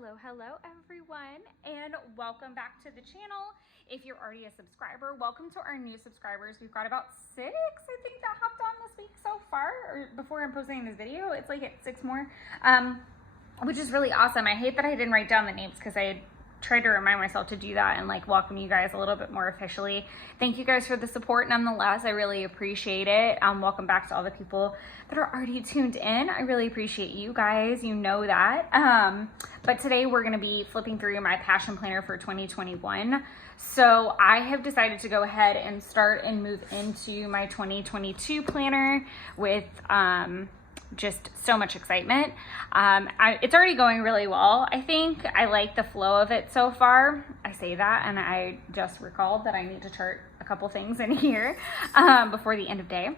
Hello everyone, and welcome back to the channel. If you're already a subscriber, welcome to our new subscribers. We've got about 6, I think, that hopped on this week so far, or before I'm posting this video. It's like at 6 more, which is really awesome. I hate that I didn't write down the names because I had tried to remind myself to do that and like welcome you guys a little bit more officially. Thank you guys for the support nonetheless. I really appreciate it. Welcome back to all the people that are already tuned in. I really appreciate you guys, you know that. But today we're going to be flipping through my passion planner for 2021. So I have decided to go ahead and start and move into my 2022 planner with just so much excitement. It's already going really well. I think I like the flow of it so far. I say that and I just recalled that I need to chart a couple things in here before the end of day.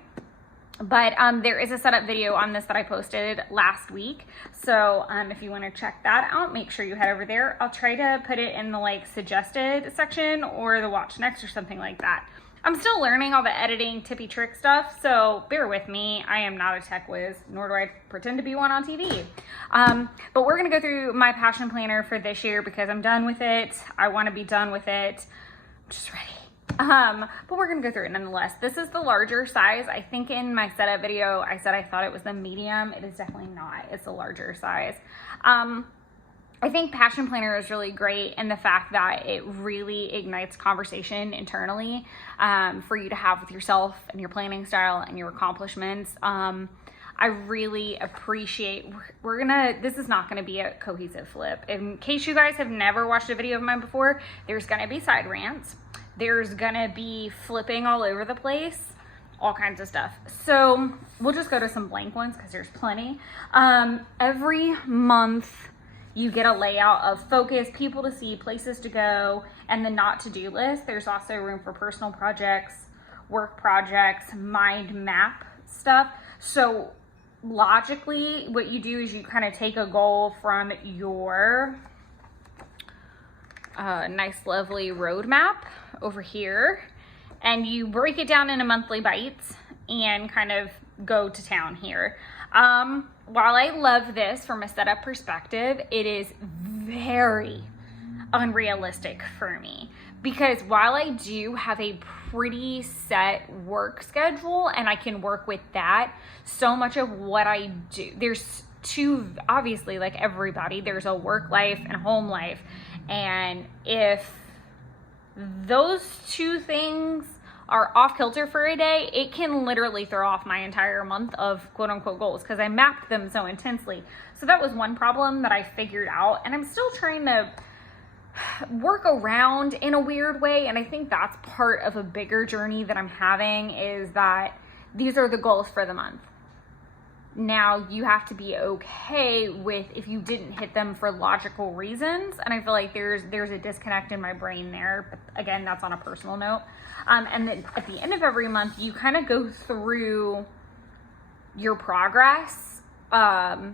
But there is a setup video on this that I posted last week. So if you want to check that out, make sure you head over there. I'll try to put it in the like suggested section or the watch next or something like that. I'm still learning all the editing tippy trick stuff, so bear with me. I am not a tech whiz, nor do I pretend to be one on TV. But we're gonna go through my passion planner for this year because I'm done with it. I wanna be done with it. I'm just ready. But we're gonna go through it nonetheless. This is the larger size. I think in my setup video, I said I thought it was the medium. It is definitely not, it's the larger size. I think Passion Planner is really great in the fact that it really ignites conversation internally for you to have with yourself and your planning style and your accomplishments. I really appreciate, this is not gonna be a cohesive flip. In case you guys have never watched a video of mine before, there's gonna be side rants. There's gonna be flipping all over the place, all kinds of stuff. So we'll just go to some blank ones because there's plenty. Every month, you get a layout of focus, people to see, places to go, and the not to-do list. There's also room for personal projects, work projects, mind map stuff. So logically, what you do is you kind of take a goal from your nice, lovely roadmap over here, and you break it down into monthly bites and kind of go to town here. While I love this from a setup perspective, it is very unrealistic for me because while I do have a pretty set work schedule and I can work with that, so much of what I do, there's two, obviously like everybody, there's a work life and home life. And if those two things are off kilter for a day, it can literally throw off my entire month of quote unquote goals because I mapped them so intensely. So that was one problem that I figured out, and I'm still trying to work around in a weird way. And I think that's part of a bigger journey that I'm having, is that these are the goals for the month. Now you have to be okay with if you didn't hit them for logical reasons. And I feel like there's a disconnect in my brain there. But again, that's on a personal note. And then at the end of every month, you kind of go through your progress. I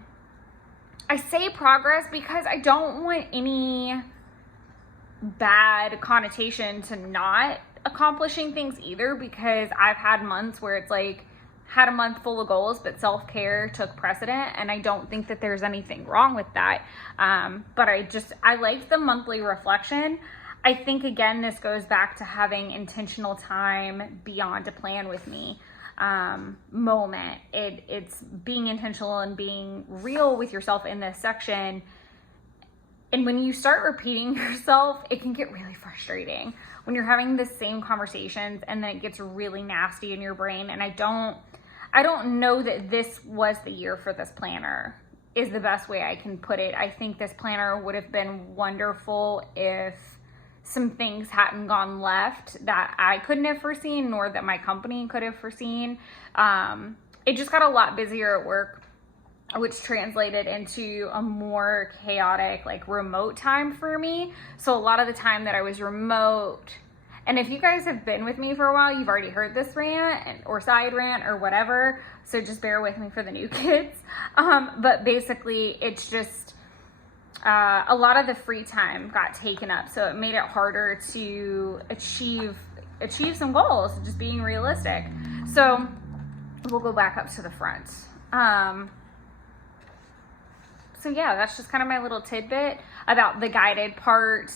say progress because I don't want any bad connotation to not accomplishing things either, because I've had months where it's like, had a month full of goals, but self-care took precedent, and I don't think that there's anything wrong with that. But I like the monthly reflection. I think, again, this goes back to having intentional time beyond a plan with me moment. It's being intentional and being real with yourself in this section. And when you start repeating yourself, it can get really frustrating when you're having the same conversations and then it gets really nasty in your brain. And I don't know that this was the year for this planner, is the best way I can put it. I think this planner would have been wonderful if some things hadn't gone left that I couldn't have foreseen, nor that my company could have foreseen. It just got a lot busier at work, which translated into a more chaotic, like remote time for me. So a lot of the time that I was remote, and if you guys have been with me for a while, you've already heard this rant or side rant or whatever. So just bear with me for the new kids. But basically it's just, a lot of the free time got taken up. So it made it harder to achieve some goals, just being realistic. So we'll go back up to the front. So yeah, that's just kind of my little tidbit about the guided part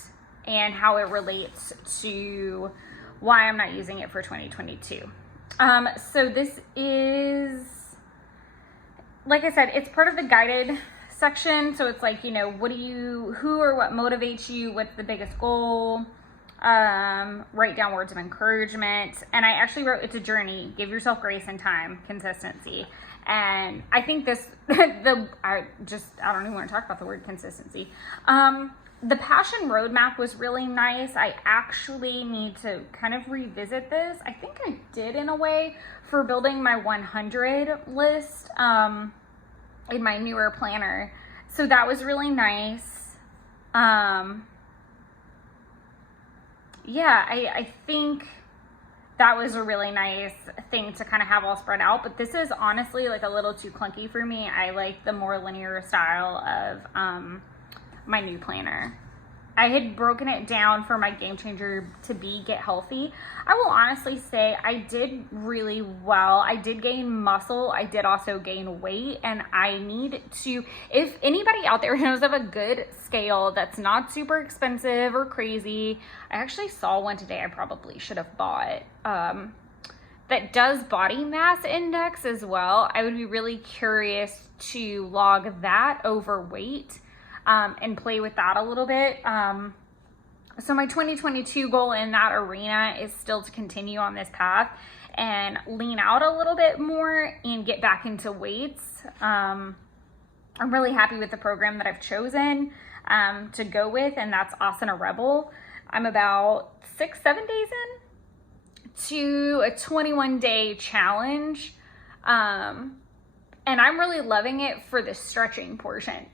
and how it relates to why I'm not using it for 2022. So this is, like I said, it's part of the guided section. So it's like, you know, who or what motivates you? What's the biggest goal? Write down words of encouragement. And I actually wrote, it's a journey. Give yourself grace and time, consistency. And I think this, I don't even want to talk about the word consistency. The passion roadmap was really nice. I actually need to kind of revisit this. I think I did in a way for building my 100 list in my newer planner. So that was really nice. Yeah, I think that was a really nice thing to kind of have all spread out. But this is honestly like a little too clunky for me. I like the more linear style of my new planner. I had broken it down for my game changer to be get healthy. I will honestly say I did really well. I did gain muscle. I did also gain weight, and I need to, if anybody out there knows of a good scale that's not super expensive or crazy, I actually saw one today I probably should have bought, that does body mass index as well. I would be really curious to log that over weight. And play with that a little bit. So my 2022 goal in that arena is still to continue on this path and lean out a little bit more and get back into weights. I'm really happy with the program that I've chosen to go with, and that's Asana Rebel. I'm about 6-7 days in to a 21-day challenge. And I'm really loving it for the stretching portion.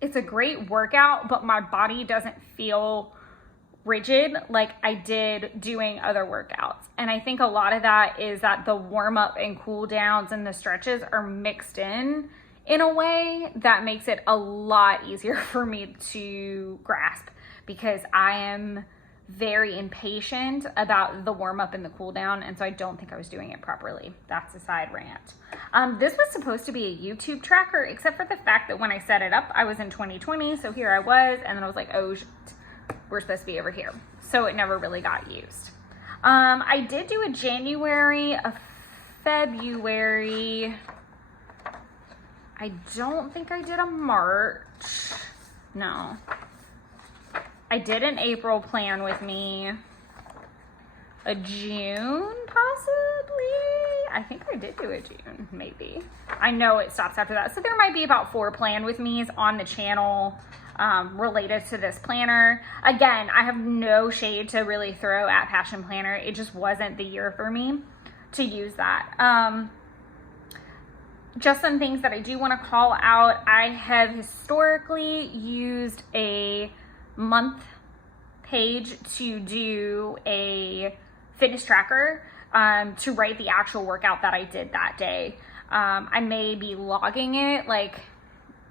It's a great workout, but my body doesn't feel rigid like I did doing other workouts. And I think a lot of that is that the warm up and cool downs and the stretches are mixed in a way that makes it a lot easier for me to grasp, because I am very impatient about the warm up and the cool down. And so I don't think I was doing it properly. That's a side rant. This was supposed to be a YouTube tracker, except for the fact that when I set it up, I was in 2020. So here I was, and then I was like, oh, we're supposed to be over here. So it never really got used. I did do a January, a February. I don't think I did a March. No. I did an April plan with me, a June possibly. I think I did do a June, maybe. I know it stops after that. So there might be about 4 plan with me's on the channel related to this planner. Again, I have no shade to really throw at Passion Planner. It just wasn't the year for me to use that. Just some things that I do want to call out. I have historically used a month page to do a fitness tracker to write the actual workout that I did that day. I may be logging it, like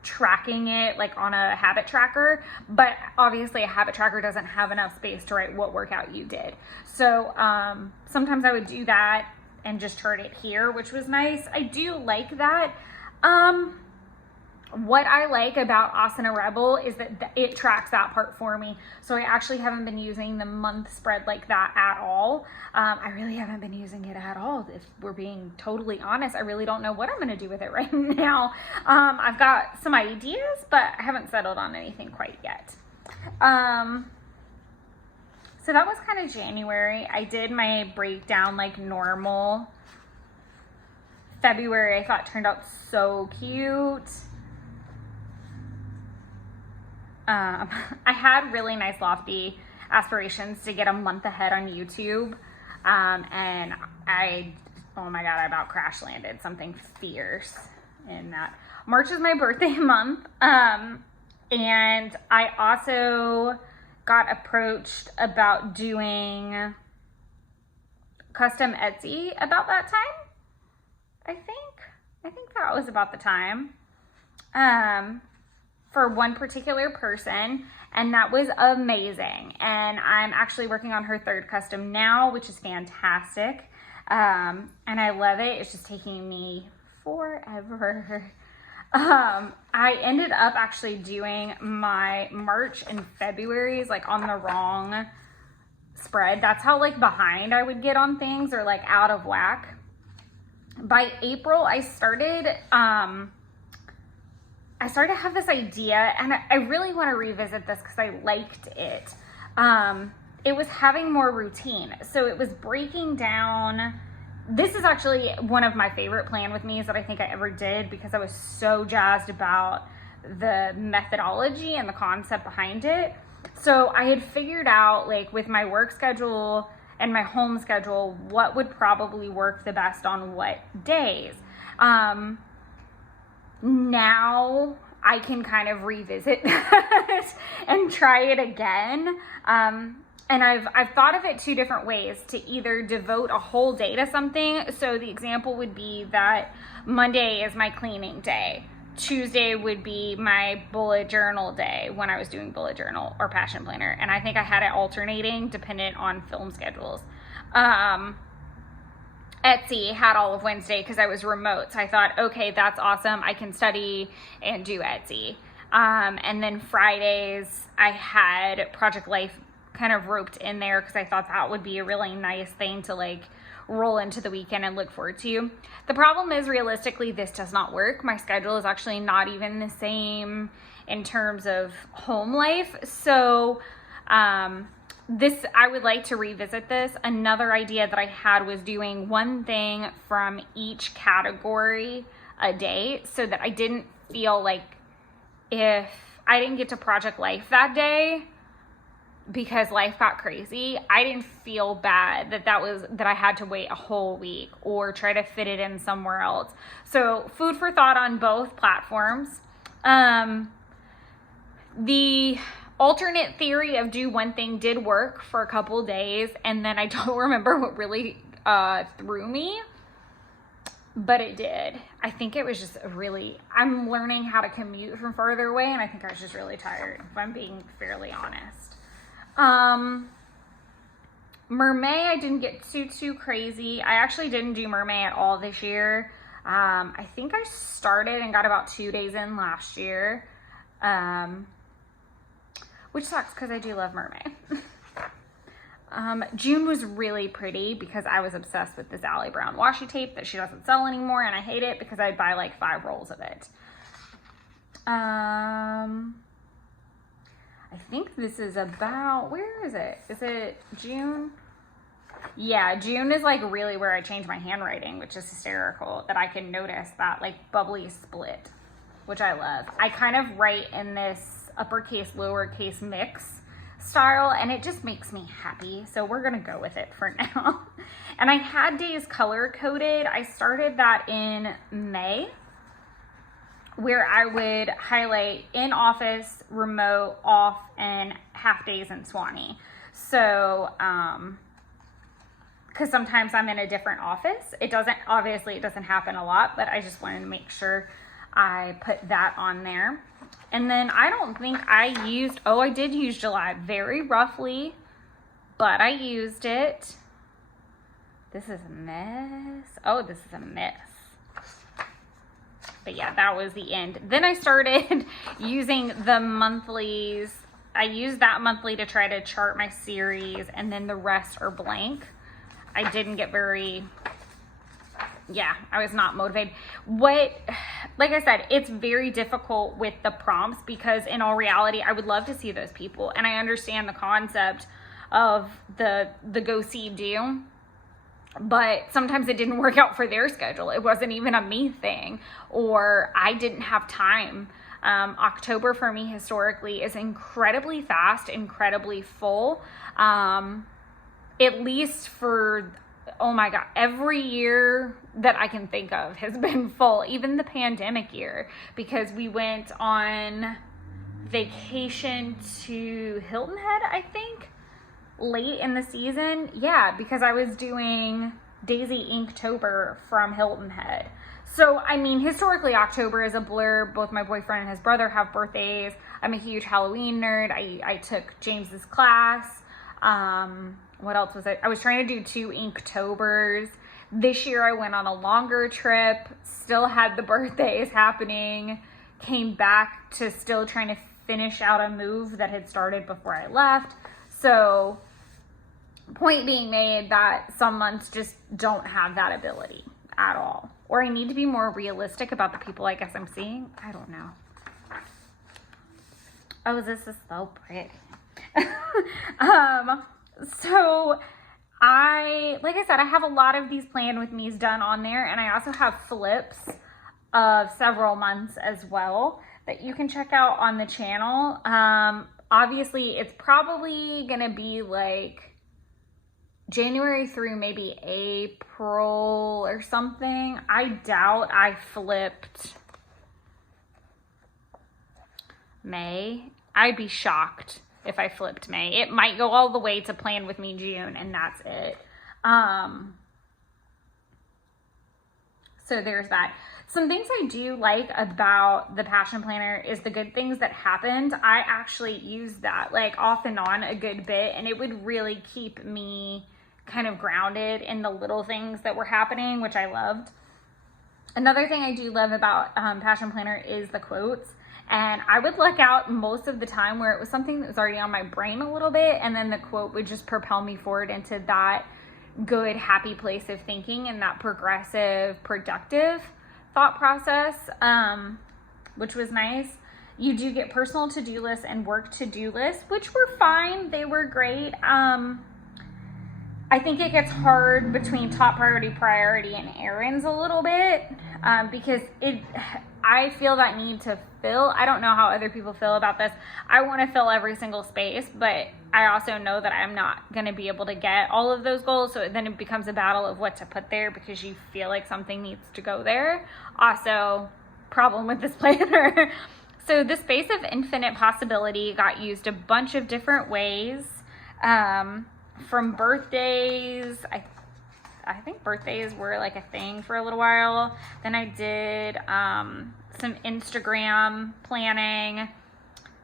tracking it like on a habit tracker, but obviously a habit tracker doesn't have enough space to write what workout you did. So sometimes I would do that and just chart it here, which was nice. I do like that. What I like about Asana Rebel is that it tracks that part for me. So I actually haven't been using the month spread like that at all. I really haven't been using it at all. If we're being totally honest, I really don't know what I'm going to do with it right now. I've got some ideas, but I haven't settled on anything quite yet. So that was kind of January. I did my breakdown like normal. February I thought turned out so cute. I had really nice lofty aspirations to get a month ahead on YouTube. And oh my God, I about crash landed something fierce in that. March is my birthday month. And I also got approached about doing custom Etsy about that time. I think that was about the time. For one particular person, and that was amazing. And I'm actually working on her 3rd custom now, which is fantastic. And I love it. It's just taking me forever. I ended up actually doing my March and February's like on the wrong spread. That's how like behind I would get on things, or like out of whack. By April, I started to have this idea, and I really want to revisit this because I liked it. It was having more routine. So it was breaking down. This is actually one of my favorite plan with me's that I think I ever did, because I was so jazzed about the methodology and the concept behind it. So I had figured out, like, with my work schedule and my home schedule, what would probably work the best on what days. Now I can kind of revisit that and try it again. And I've thought of it two different ways: to either devote a whole day to something. So the example would be that Monday is my cleaning day. Tuesday would be my bullet journal day when I was doing bullet journal or passion planner. And I think I had it alternating dependent on film schedules. Etsy had all of Wednesday because I was remote. So I thought, okay, that's awesome. I can study and do Etsy. And then Fridays, I had Project Life kind of roped in there because I thought that would be a really nice thing to like roll into the weekend and look forward to. The problem is, realistically, this does not work. My schedule is actually not even the same in terms of home life. So I would like to revisit this. Another idea that I had was doing one thing from each category a day, so that I didn't feel like if I didn't get to Project Life that day because life got crazy, I didn't feel bad that I had to wait a whole week or try to fit it in somewhere else. So food for thought on both platforms. The alternate theory of do one thing did work for a couple days, and then I don't remember what really threw me, but it did. I think it was just I'm learning how to commute from further away, and I think I was just really tired, if I'm being fairly honest. Mermaid, I didn't get too crazy. I actually didn't do Mermaid at all this year. I think I started and got about 2 days in last year, which sucks because I do love Mermaid. June was really pretty because I was obsessed with this Allie Brown washi tape that she doesn't sell anymore, and I hate it because I'd buy like 5 rolls of it. I think this is about, where is it? Is it June? Yeah, June is like really where I changed my handwriting, which is hysterical that I can notice that like bubbly split, which I love. I kind of write in this uppercase, lowercase mix style, and it just makes me happy. So we're gonna go with it for now. And I had days color coded. I started that in May, where I would highlight in office, remote, off, and half days in Swanee. So, because sometimes I'm in a different office. It doesn't happen a lot, but I just wanted to make sure I put that on there. And then I don't think I did use July very roughly, but I used it. This is a mess. Oh, this is a mess. But yeah, that was the end. Then I started using the monthlies. I used that monthly to try to chart my series, and then the rest are blank. I didn't get I was not motivated. Like I said, it's very difficult with the prompts because in all reality, I would love to see those people. And I understand the concept of the go see do. But sometimes it didn't work out for their schedule. It wasn't even a me thing, or I didn't have time. October for me historically is incredibly fast, incredibly full. At least for, oh my God, every year that I can think of has been full, even the pandemic year, because we went on vacation to Hilton Head, I think, late in the season. Yeah, because I was doing Daisy Inktober from Hilton Head. So, I mean, historically, October is a blur. Both my boyfriend and his brother have birthdays. I'm a huge Halloween nerd. I took James's class. What else was I was trying to do 2 Inktobers. This year I went on a longer trip, still had the birthdays happening, came back to still trying to finish out a move that had started before I left. So point being made that some months just don't have that ability at all. Or I need to be more realistic about the people I guess I'm seeing. I don't know. Oh, this is so pretty. So like I said, I have a lot of these Plan With Me's done on there, and I also have flips of several months as well that you can check out on the channel. Obviously it's probably gonna be like January through maybe April or something. I doubt I flipped May. I'd be shocked if I flipped May. It might go all the way to Plan With Me June, and that's it. So there's that. Some things I do like about the Passion Planner is the good things that happened. I actually use that like off and on a good bit, and it would really keep me kind of grounded in the little things that were happening, which I loved. Another thing I do love about Passion Planner is the quotes. And I would look out most of the time where it was something that was already on my brain a little bit, and then the quote would just propel me forward into that good, happy place of thinking and that progressive, productive thought process, which was nice. You do get personal to-do lists and work to-do lists, which were fine. They were great. I think it gets hard between top priority, and errands a little bit, because I feel that need to fill. I don't know how other people feel about this. I want to fill every single space, but I also know that I'm not going to be able to get all of those goals. So then it becomes a battle of what to put there because you feel like something needs to go there. Also, problem with this planner. So the space of infinite possibility got used a bunch of different ways. From birthdays, I think birthdays were like a thing for a little while. Then I did some Instagram planning,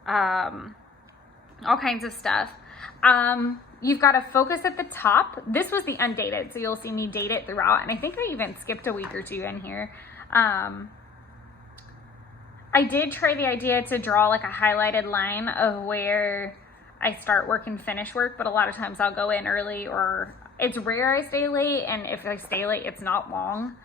all kinds of stuff. You've got a focus at the top. This was the undated, so you'll see me date it throughout. And I think I even skipped a week or two in here. I did try the idea to draw like a highlighted line of where I start work and finish work, but a lot of times I'll go in early, or it's rare I stay late, and if I stay late, it's not long.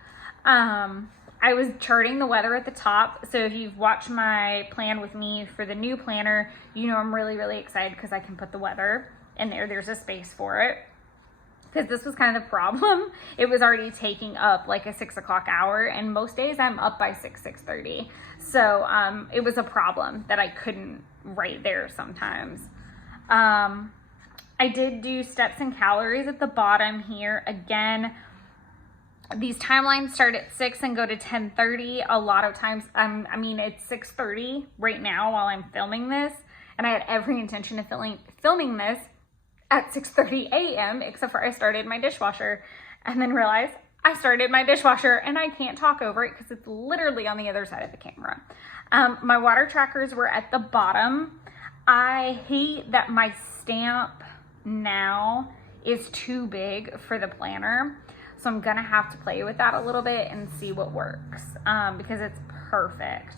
I was charting the weather at the top, so if you've watched my Plan With Me for the new planner, you know I'm really, really excited because I can put the weather in there. There's a space for it, because this was kind of the problem. It was already taking up like a 6 o'clock hour, and most days I'm up by 6:30. So it was a problem that I couldn't write there sometimes. I did do steps and calories at the bottom here. Again, these timelines start at 6 and go to 10:30. A lot of times, I mean, it's 6:30 right now while I'm filming this, and I had every intention of filming this at 6:30 a.m. except for I started my dishwasher and then realized I started my dishwasher and I can't talk over it because it's literally on the other side of the camera. My water trackers were at the bottom. I hate that my stamp now is too big for the planner. So I'm gonna have to play with that a little bit and see what works, because it's perfect.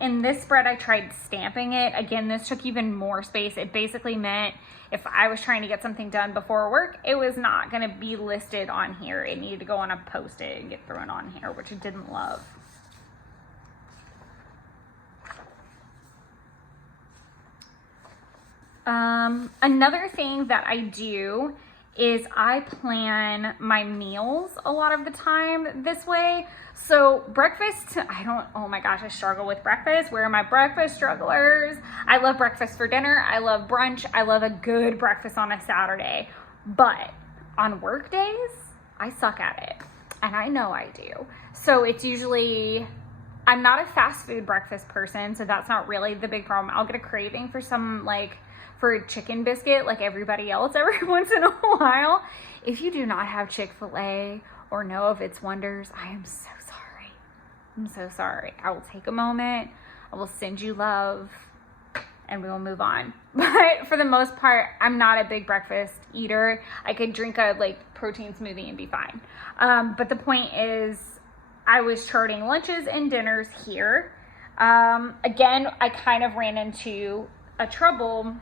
In this spread, I tried stamping it. Again, this took even more space. It basically meant if I was trying to get something done before work, it was not gonna be listed on here. It needed to go on a Post-it and get thrown on here, which I didn't love. Another thing that I do is I plan my meals a lot of the time this way. So breakfast, oh my gosh, I struggle with breakfast. Where are my breakfast strugglers? I love breakfast for dinner. I love brunch. I love a good breakfast on a Saturday. But on work days, I suck at it. And I know I do. So it's usually, I'm not a fast food breakfast person, so that's not really the big problem. I'll get a craving for some for a chicken biscuit like everybody else every once in a while. If you do not have Chick-fil-A or know of its wonders, I am so sorry. I'm so sorry. I will take a moment. I will send you love. and we will move on. But for the most part, I'm not a big breakfast eater. I could drink a like protein smoothie and be fine. But the point is, I was charting lunches and dinners here. Again, I kind of ran into a trouble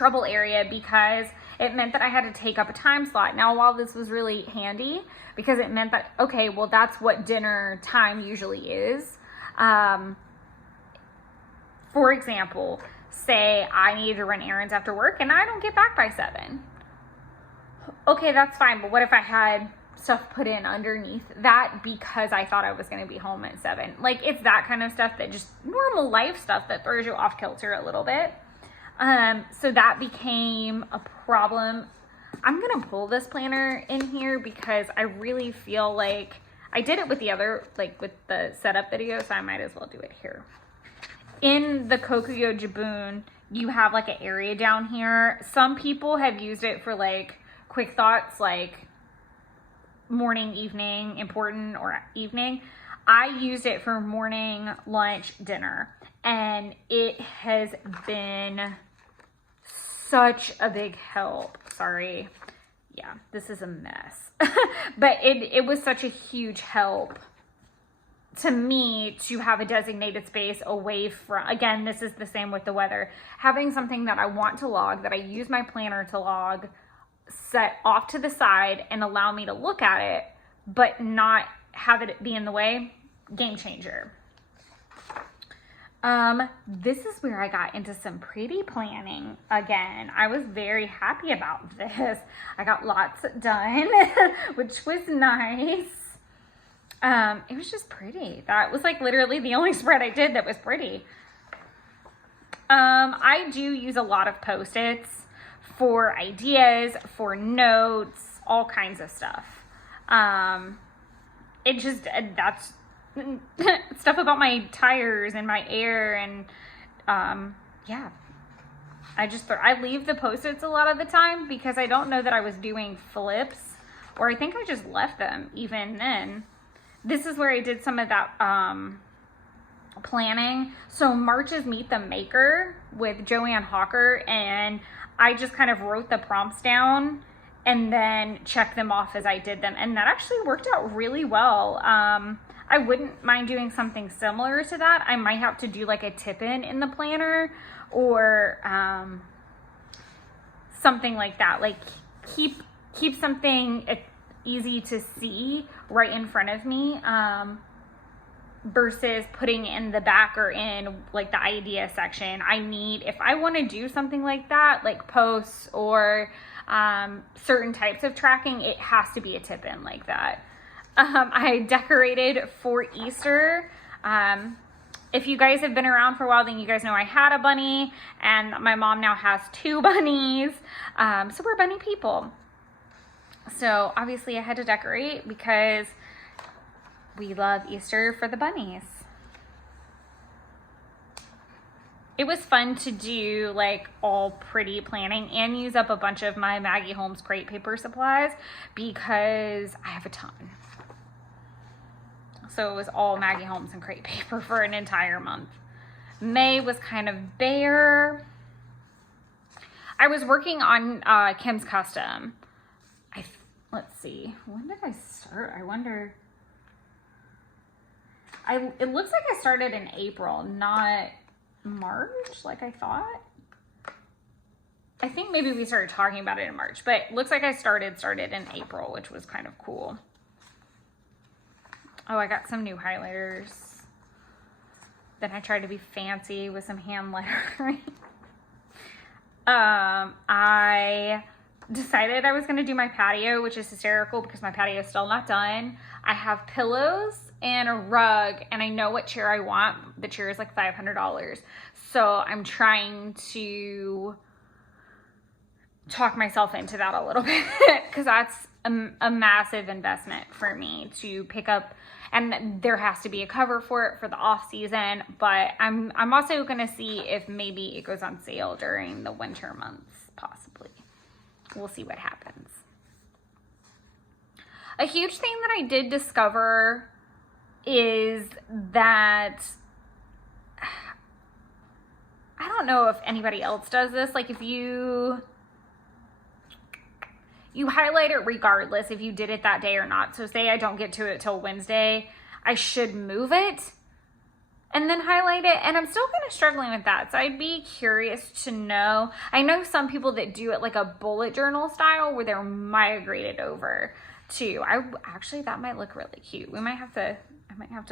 area because it meant that I had to take up a time slot. Now, while this was really handy because it meant that, okay, well, that's what dinner time usually is. For example, say I need to run errands after work and I don't get back by 7. Okay, that's fine. But what if I had stuff put in underneath that because I thought I was going to be home at 7? Like, it's that kind of stuff, that just normal life stuff that throws you off kilter a little bit. So that became a problem. I'm going to pull this planner in here because I really feel like I did it with the other, like with the setup video, so I might as well do it here. In the Kokuyo Jibun, you have like an area down here. Some people have used it for like quick thoughts, like morning, evening, important, or evening. I used it for morning, lunch, dinner, and it has been such a big help. Sorry. Yeah, this is a mess. But it was such a huge help to me to have a designated space away from, again, this is the same with the weather, having something that I want to log, that I use my planner to log, set off to the side and allow me to look at it, but not have it be in the way. Game changer. This is where I got into some pretty planning again. I was very happy about this. I got lots done, which was nice. It was just pretty. That was like literally the only spread I did that was pretty. I do use a lot of Post-its for ideas, for notes, all kinds of stuff. It just, that's stuff about my tires and my air and, yeah. I leave the Post-its a lot of the time because I don't know that I was doing flips, or I think I just left them even then. This is where I did some of that, planning. So March is Meet the Maker with Joanne Hawker, and I just kind of wrote the prompts down and then checked them off as I did them. And that actually worked out really well. I wouldn't mind doing something similar to that. I might have to do like a tip-in the planner, or something like that. Like keep something easy to see right in front of me, versus putting in the back or in like the idea section. If I want to do something like that, like posts or certain types of tracking, it has to be a tip-in like that. I decorated for Easter. If you guys have been around for a while, then you guys know I had a bunny, and my mom now has 2 bunnies. So we're bunny people. So obviously I had to decorate because we love Easter for the bunnies. It was fun to do like all pretty planning and use up a bunch of my Maggie Holmes crate paper supplies because I have a ton. So it was all Maggie Holmes and crate paper for an entire month. May was kind of bare. I was working on Kim's Custom. Let's see, when did I start? I wonder. It looks like I started in April, not March, like I thought. I think maybe we started talking about it in March, but it looks like I started in April, which was kind of cool. Oh, I got some new highlighters. Then I tried to be fancy with some hand lettering. I decided I was going to do my patio, which is hysterical because my patio is still not done. I have pillows and a rug, and I know what chair I want. The chair is like $500. So I'm trying to talk myself into that a little bit because that's a massive investment for me to pick up, and there has to be a cover for it for the off season. But I'm also going to see if maybe it goes on sale during the winter months, possibly. We'll see what happens. A huge thing that I did discover is that I don't know if anybody else does this. Like if you highlight it regardless if you did it that day or not. So say I don't get to it till Wednesday, I should move it and then highlight it. And I'm still kind of struggling with that. So I'd be curious to know. I know some people that do it like a bullet journal style where they're migrated over too. Actually, that might look really cute. I might have to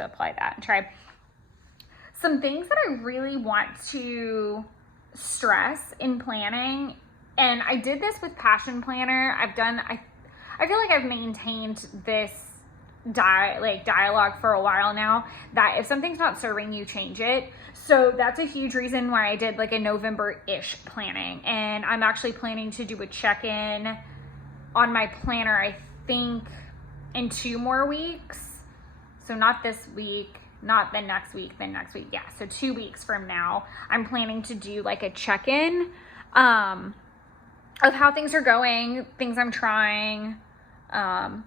apply that and try. Some things that I really want to stress in planning, and I did this with Passion Planner. I feel like I've maintained this dialogue for a while now, that if something's not serving you, change it. So that's a huge reason why I did like a November-ish planning. And I'm actually planning to do a check-in on my planner, I think in 2 more weeks. So not this week, not the next week, then next week. Yeah, so 2 weeks from now, I'm planning to do like a check-in of how things are going, things I'm trying. And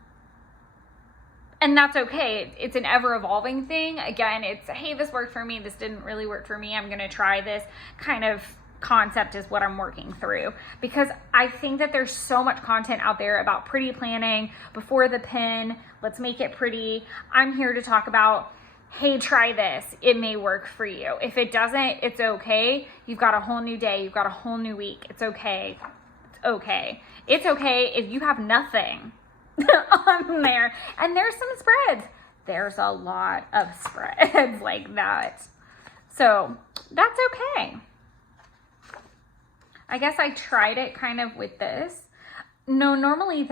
that's okay. It's an ever-evolving thing. Again, it's, hey, this worked for me. This didn't really work for me. I'm going to try this kind of concept is what I'm working through. Because I think that there's so much content out there about pretty planning, before the pin, let's make it pretty. I'm here to talk about, hey, try this. It may work for you. If it doesn't, it's okay. You've got a whole new day. You've got a whole new week. It's okay. It's okay. It's okay if you have nothing on there. And there's some spreads. There's a lot of spreads like that. So that's okay. I guess I tried it kind of with this. No, normally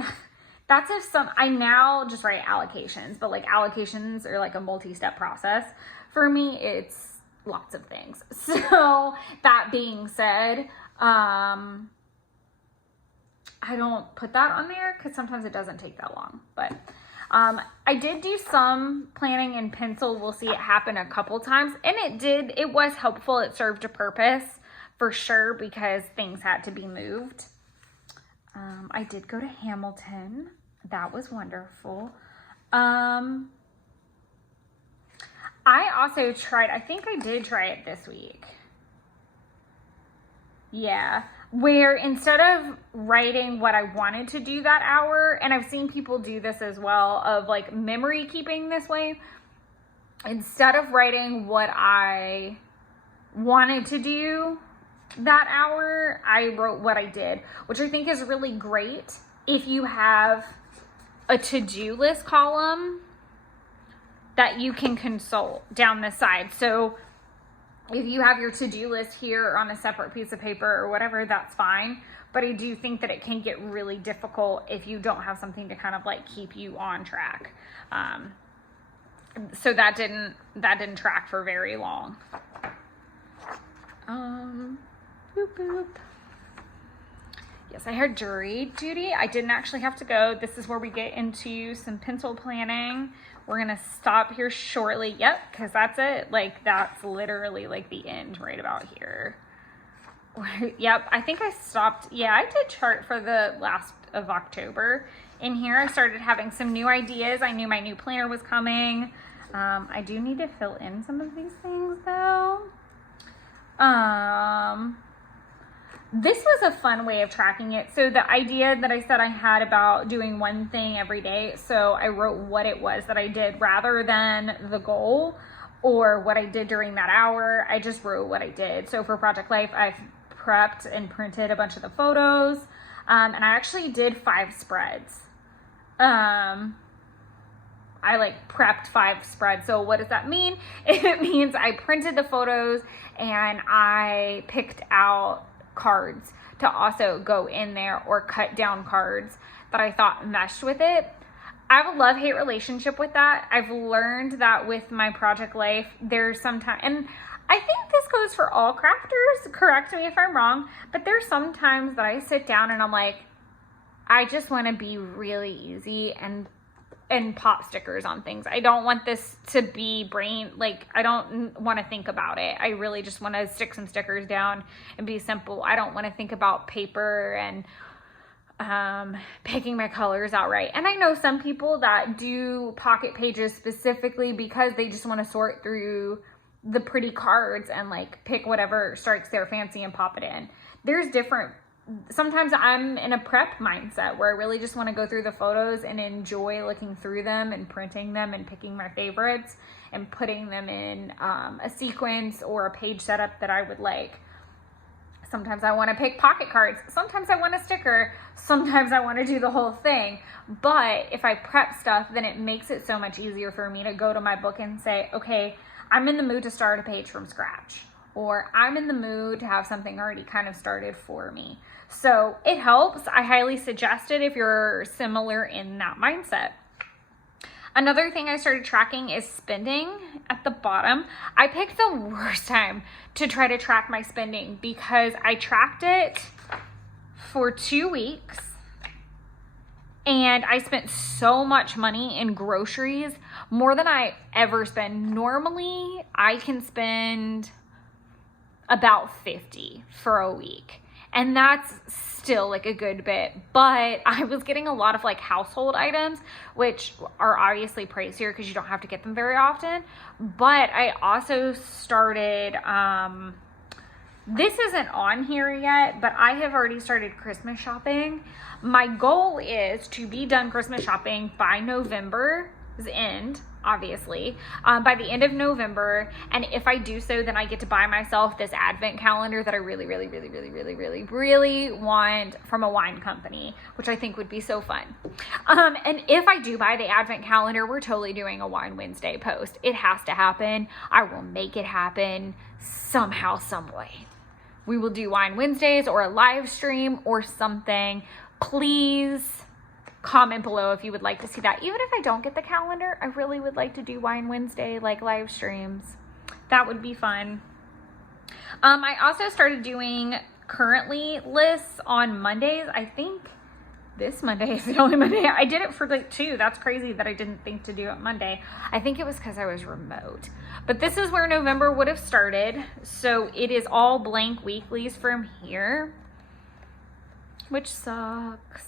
that's if I now just write allocations, but like allocations are like a multi-step process. For me, it's lots of things. So that being said, I don't put that on there because sometimes it doesn't take that long. But I did do some planning in pencil. We'll see it happen a couple times. And it was helpful. It served a purpose for sure because things had to be moved. I did go to Hamilton. That was wonderful. I also tried, I think I did try it this week. Yeah. Where instead of writing what I wanted to do that hour, and I've seen people do this as well, of like memory keeping this way, instead of writing what I wanted to do that hour, I wrote what I did, which I think is really great if you have a to-do list column that you can consult down the side. So if you have your to-do list here on a separate piece of paper or whatever, that's fine. But I do think that it can get really difficult if you don't have something to kind of like keep you on track. So that didn't track for very long. Boop, boop. Yes, I had jury duty. I didn't actually have to go. This is where we get into some pencil planning. We're going to stop here shortly. Yep, because that's it. Like, that's literally like the end right about here. Yep, I think I stopped. Yeah, I did chart for the last of October. In here, I started having some new ideas. I knew my new planner was coming. I do need to fill in some of these things, though. This was a fun way of tracking it. So the idea that I said I had about doing one thing every day, so I wrote what it was that I did rather than the goal or what I did during that hour. I just wrote what I did. So for Project Life, I've prepped and printed a bunch of the photos, and I actually did 5 spreads. I like prepped 5 spreads. So what does that mean? It means I printed the photos and I picked out cards to also go in there, or cut down cards that I thought meshed with it. I have a love-hate relationship with that. I've learned that with my Project Life, there's sometimes, and I think this goes for all crafters, correct me if I'm wrong, but there's sometimes that I sit down and I'm like, I just want to be really easy and pop stickers on things. I don't want this to be I don't want to think about it. I really just want to stick some stickers down and be simple. I don't want to think about paper and picking my colors out right. And I know some people that do pocket pages specifically because they just want to sort through the pretty cards and like pick whatever strikes their fancy and pop it in. There's different, sometimes I'm in a prep mindset where I really just want to go through the photos and enjoy looking through them and printing them and picking my favorites and putting them in a sequence or a page setup that I would like. Sometimes I want to pick pocket cards. Sometimes I want a sticker. Sometimes I want to do the whole thing. But if I prep stuff, then it makes it so much easier for me to go to my book and say, okay, I'm in the mood to start a page from scratch, or I'm in the mood to have something already kind of started for me. So it helps. I highly suggest it if you're similar in that mindset. Another thing I started tracking is spending at the bottom. I picked the worst time to try to track my spending because I tracked it for 2 weeks and I spent so much money in groceries, more than I ever spend. Normally, I can spend about $50 for a week. And that's still like a good bit, but I was getting a lot of like household items, which are obviously pricier because you don't have to get them very often. But I also started, this isn't on here yet, but I have already started Christmas shopping. My goal is to be done Christmas shopping by November's end, obviously, by the end of November. And if I do so, then I get to buy myself this advent calendar that I really want from a wine company, which I think would be so fun. And if I do buy the advent calendar, we're totally doing a Wine Wednesday post. It has to happen. I will make it happen somehow, some way. We will do Wine Wednesdays or a live stream or something. Please comment below if you would like to see that. Even if I don't get the calendar, I really would like to do Wine Wednesday, like live streams. That would be fun. I also started doing currently lists on Mondays. I think this Monday is the only Monday. I did it for like 2. That's crazy that I didn't think to do it Monday. I think it was because I was remote. But this is where November would have started. So it is all blank weeklies from here, which sucks.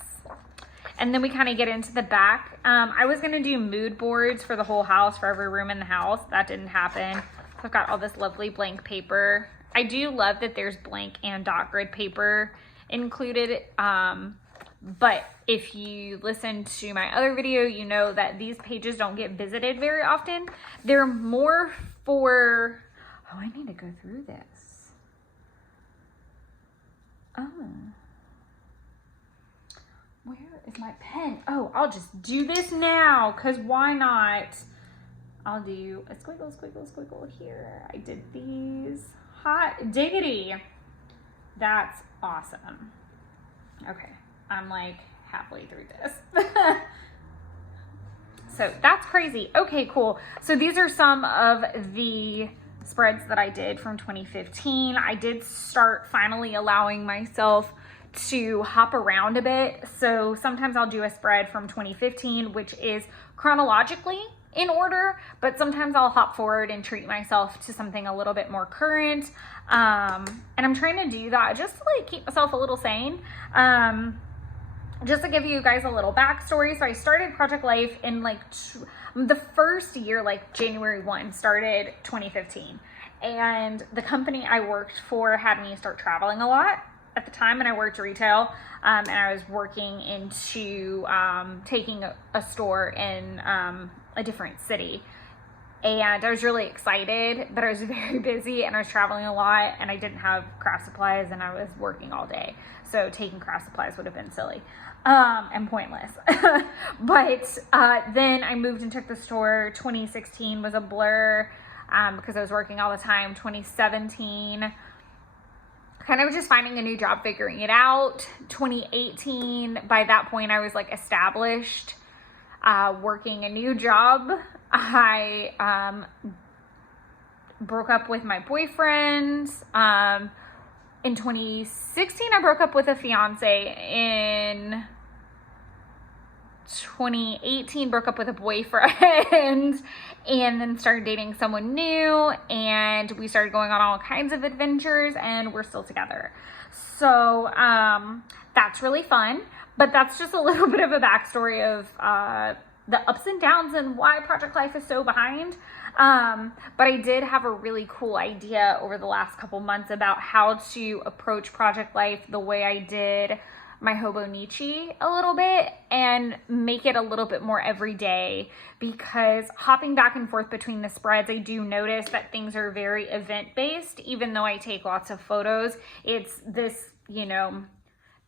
And then we kind of get into the back. I was going to do mood boards for the whole house, for every room in the house. That didn't happen. So I've got all this lovely blank paper. I do love that there's blank and dot grid paper included. But if you listen to my other video, you know that these pages don't get visited very often. They're more for, oh, I need to go through this. Oh. Where is my pen? Oh, I'll just do this now, because why not? I'll do a squiggle, squiggle, squiggle here. I did these. Hot diggity. That's awesome. Okay, I'm like halfway through this. So that's crazy. Okay, cool. So these are some of the spreads that I did from 2015. I did start finally allowing myself to hop around a bit. So sometimes I'll do a spread from 2015, which is chronologically in order, but sometimes I'll hop forward and treat myself to something a little bit more current. And I'm trying to do that just to like keep myself a little sane. Just to give you guys a little backstory. So I started Project Life in like the first year, like January 1, started 2015. And the company I worked for had me start traveling a lot at the time, and I worked retail, and I was working into taking a store in a different city. And I was really excited, but I was very busy and I was traveling a lot and I didn't have craft supplies and I was working all day. So taking craft supplies would have been silly and pointless. But then I moved and took the store. 2016 was a blur because I was working all the time. 2017, kind of just finding a new job, figuring it out. 2018, by that point I was like established, working a new job. I broke up with my boyfriend. In 2016, I broke up with a fiance. In 2018, broke up with a boyfriend and then started dating someone new, and we started going on all kinds of adventures, and we're still together. So that's really fun, but that's just a little bit of a backstory of the ups and downs and why Project Life is so behind. But I did have a really cool idea over the last couple months about how to approach Project Life the way I did my Hobonichi a little bit and make it a little bit more everyday, because hopping back and forth between the spreads, I do notice that things are very event based. Even though I take lots of photos, it's this, you know,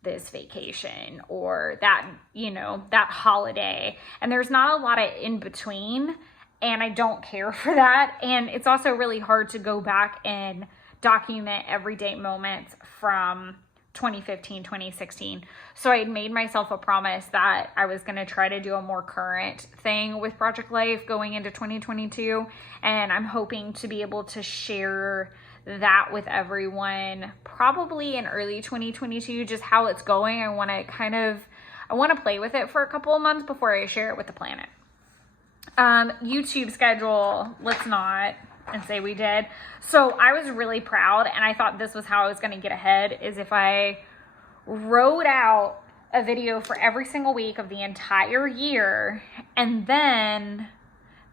this vacation or that, you know, that holiday, and there's not a lot of in between, and I don't care for that. And it's also really hard to go back and document everyday moments from 2015, 2016. So I had made myself a promise that I was going to try to do a more current thing with Project Life going into 2022. And I'm hoping to be able to share that with everyone probably in early 2022, just how it's going. I want to play with it for a couple of months before I share it with the planet. YouTube schedule, let's not and say we did. So I was really proud, and I thought this was how I was going to get ahead, is if I wrote out a video for every single week of the entire year, and then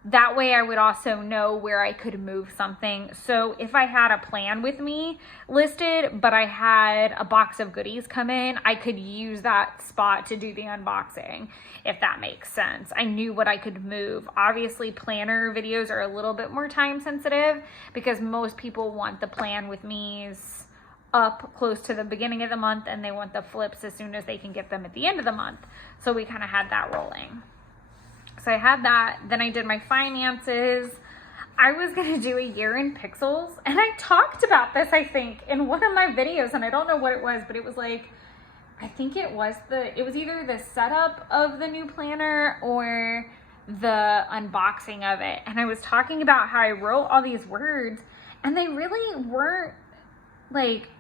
that way I would also know where I could move something. So if I had a plan with me listed, but I had a box of goodies come in, I could use that spot to do the unboxing, if that makes sense. I knew what I could move. Obviously, planner videos are a little bit more time sensitive because most people want the plan with me's up close to the beginning of the month, and they want the flips as soon as they can get them at the end of the month. So we kind of had that rolling. So I had that. Then I did my finances. I was going to do a year in pixels, and I talked about this, I think, in one of my videos, and I don't know what it was, but it was like, I think it was either the setup of the new planner or the unboxing of it. And I was talking about how I wrote all these words, and they really weren't like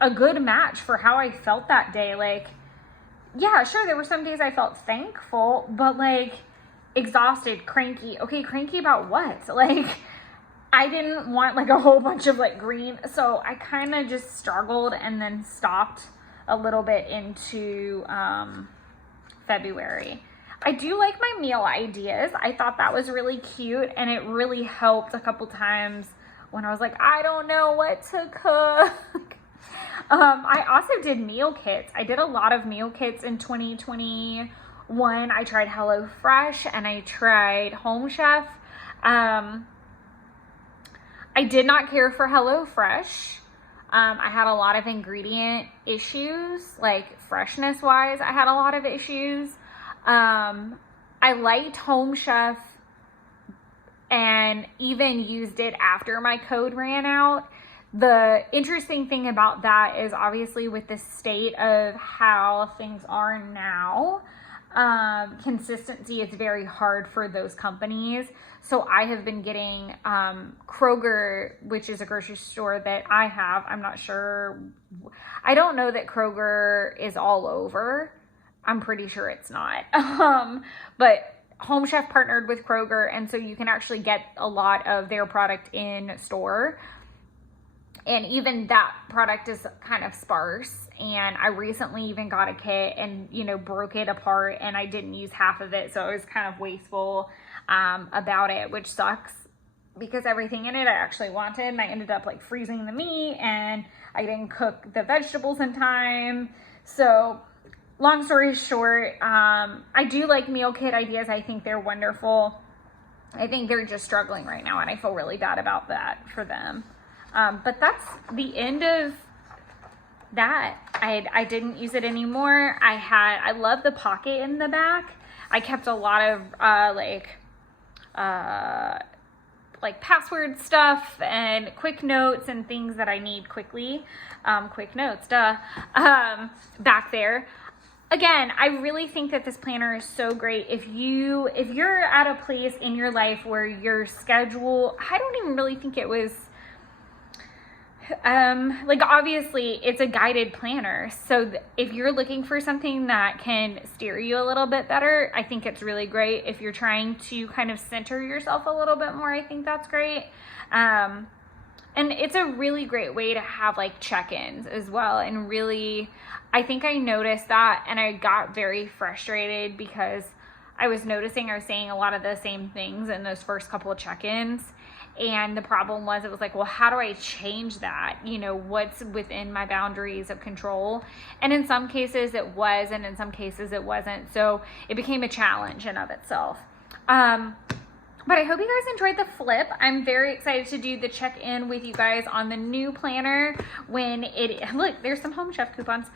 a good match for how I felt that day. Like, yeah, sure, there were some days I felt thankful, but like exhausted, cranky. Okay, cranky about what? Like, I didn't want like a whole bunch of like green. So I kind of just struggled and then stopped a little bit into February. I do like my meal ideas. I thought that was really cute, and it really helped a couple times when I was like, I don't know what to cook. I also did meal kits. I did a lot of meal kits in 2021. I tried HelloFresh and I tried Home Chef. I did not care for HelloFresh. I had a lot of ingredient issues, like freshness wise. I had a lot of issues. I liked Home Chef and even used it after my code ran out. The interesting thing about that is obviously with the state of how things are now, consistency is very hard for those companies. So I have been getting Kroger, which is a grocery store that I have. I'm not sure. I don't know that Kroger is all over. I'm pretty sure it's not. But Home Chef partnered with Kroger, and so you can actually get a lot of their product in store. And even that product is kind of sparse. And I recently even got a kit and, you know, broke it apart, and I didn't use half of it. So I was kind of wasteful about it, which sucks because everything in it I actually wanted. And I ended up like freezing the meat, and I didn't cook the vegetables in time. So long story short, I do like meal kit ideas. I think they're wonderful. I think they're just struggling right now, and I feel really bad about that for them. But that's the end of that. I didn't use it anymore. I love the pocket in the back. I kept a lot of like password stuff and quick notes and things that I need quickly. Quick notes, back there. Again, I really think that this planner is so great. If you're at a place in your life where your schedule, I don't even really think it was, like obviously it's a guided planner. So if you're looking for something that can steer you a little bit better, I think it's really great. If you're trying to kind of center yourself a little bit more, I think that's great. And it's a really great way to have like check-ins as well. And really, I think I noticed that, and I got very frustrated because I was noticing I was saying a lot of the same things in those first couple of check-ins. And the problem was, it was like, well, how do I change that? You know, what's within my boundaries of control? And in some cases it was, and in some cases it wasn't. So it became a challenge in of itself. But I hope you guys enjoyed the flip. I'm very excited to do the check-in with you guys on the new planner when it, look, there's some Home Chef coupons.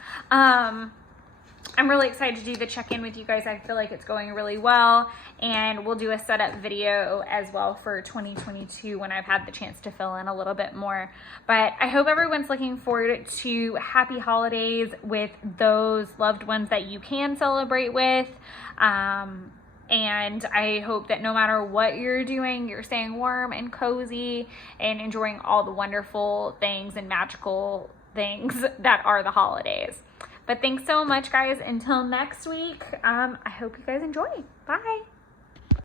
I'm really excited to do the check-in with you guys. I feel like it's going really well, and we'll do a setup video as well for 2022 when I've had the chance to fill in a little bit more. But I hope everyone's looking forward to happy holidays with those loved ones that you can celebrate with. And I hope that no matter what you're doing, you're staying warm and cozy and enjoying all the wonderful things and magical things that are the holidays. But thanks so much, guys. Until next week, I hope you guys enjoy. Bye.